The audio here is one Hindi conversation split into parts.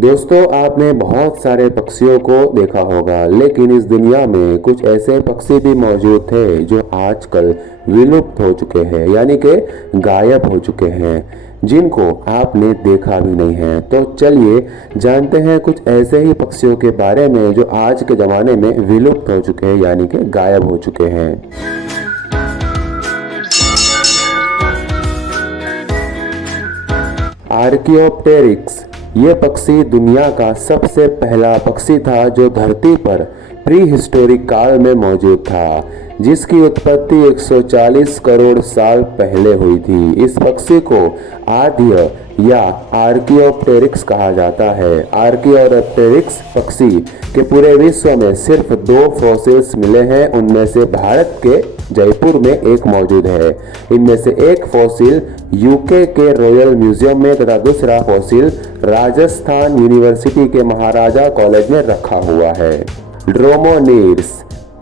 दोस्तों, आपने बहुत सारे पक्षियों को देखा होगा, लेकिन इस दुनिया में कुछ ऐसे पक्षी भी मौजूद थे जो आजकल विलुप्त हो चुके हैं, यानी कि गायब हो चुके हैं, जिनको आपने देखा भी नहीं है। तो चलिए जानते हैं कुछ ऐसे ही पक्षियों के बारे में जो आज के ज़माने में विलुप्त हो चुके हैं, यानी कि गायब हो चुके हैं। आर्कियोप्टेरिक्स ये पक्षी दुनिया का सबसे पहला पक्षी था जो धरती पर प्री हिस्टोरिक काल में मौजूद था, जिसकी उत्पत्ति 140 करोड़ साल पहले हुई थी। इस पक्षी को आद्य या आर्कियोप्टेरिक्स कहा जाता है। आर्कियोप्टेरिक्स पक्षी के पूरे विश्व में सिर्फ 2 फॉसिल्स मिले हैं। उनमें से भारत के जयपुर में एक मौजूद है। इनमें से एक फॉसिल यूके के रॉयल म्यूजियम में तथा दूसरा फॉसिल राजस्थान यूनिवर्सिटी के महाराजा कॉलेज में रखा हुआ है। ड्रोमोनिड्स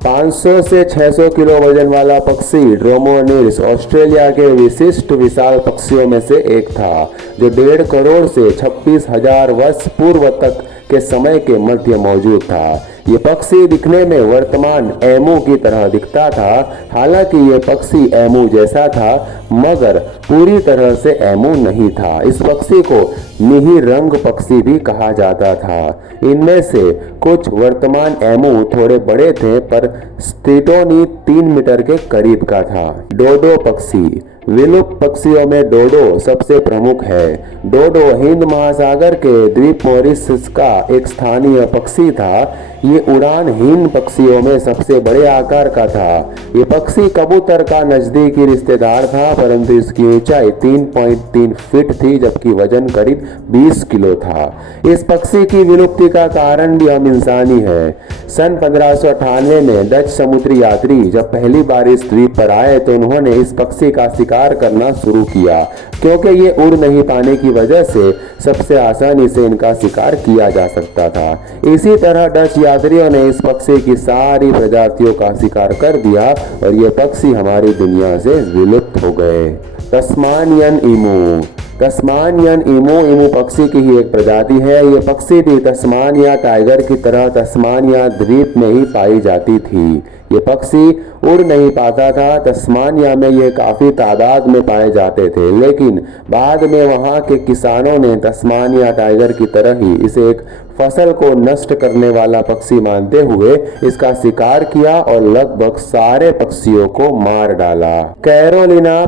500 से 600 किलो वजन वाला पक्षी ड्रोमोनिड्स ऑस्ट्रेलिया के विशिष्ट विशाल पक्षियों में से एक था, जो 1.5 करोड़ से 26,000 वर्ष पूर्व तक के समय के मध्य मौजूद था। ये पक्षी दिखने में वर्तमान एमू की तरह दिखता था। हालांकि ये पक्षी एमू जैसा था, मगर पूरी तरह से एमू नहीं था। इस पक्षी को मिहिरंग पक्षी भी कहा जाता था। इनमें से कुछ वर्तमान एमू थोड़े बड़े थे, पर स्टिटोनी 3 मीटर के करीब का था। डोडो पक्षी विलुप्त पक्षियों में डोडो सबसे प्रमुख है। डोडो हिंद महासागर के द्वीप मॉरिशस का एक स्थानीय पक्षी था। ये उड़ानहीन पक्षियों में सबसे बड़े आकार का था। ये पक्षी कबूतर का नजदीकी रिश्तेदार था, परंतु इसकी ऊंचाई 3.3 फीट थी, जबकि वजन करीब 20 किलो था। इस पक्षी की विलुप्ति का कारण भी हम इंसानी है। सन 1598 में डच समुद्री यात्री जब पहली बार इस द्वीप पर आए तो उन्होंने इस पक्षी का शिकार करना शुरू किया, क्योंकि ये उड़ नहीं पाने की वजह से सबसे आसानी से इनका शिकार किया जा सकता था। इसी तरह डच यात्रियों ने इस पक्षी की सारी प्रजातियों का शिकार कर दिया और ये पक्षी हमारी दुनिया से विलुप्त हो गए। तस्मानियन ईमू तस्मानियन ईमू पक्षी की ही एक प्रजाति है। ये पक्षी भी तस्मानिया टाइगर की तरह तस्मानिया द्वीप में ही पाई जाती थी। ये पक्षी उड़ नहीं पाता था। तस्मानिया में ये काफ़ी तादाद में पाए जाते थे, लेकिन बाद में वहाँ के किसानों ने तस्मानिया टाइगर की तरह ही इसे एक फसल को नष्ट करने वाला पक्षी मानते हुए इसका शिकार किया और लगभग सारे पक्षियों को मार डाला। कैरोलिना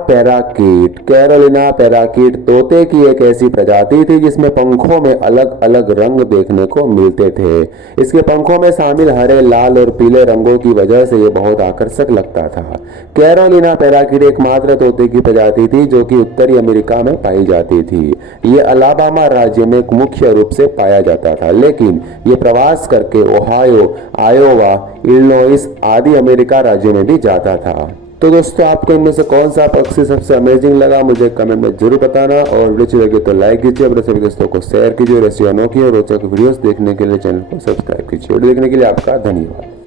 पैराकीट तोते की एक ऐसी प्रजाति थी जिसमें पंखों में अलग अलग रंग देखने को मिलते थे। इसके पंखों में शामिल हरे, लाल और पीले रंगों की वजह से ये बहुत आकर्षक लगता था। कैरोलिना पैराकीट एकमात्र तोते की प्रजाति थी जो कि उत्तरी अमेरिका में पाई जाती थी। ये अलाबामा राज्य में मुख्य रूप से पाया जाता था, लेकिन ये प्रवास करके ओहायो, आयोवा, इलिनॉइस आदि अमेरिका राज्यों में भी जाता था। तो दोस्तों, आपको इनमें से कौन सा पक्षी सबसे अमेजिंग लगा मुझे कमेंट में जरूर बताना, और वीडियो अच्छी लगे तो लाइक कीजिए, अपने सभी दोस्तों को शेयर कीजिए। ऐसी अनोखी और रोचक वीडियोस देखने के लिए चैनल को सब्सक्राइब कीजिए। वीडियो देखने के लिए आपका धन्यवाद।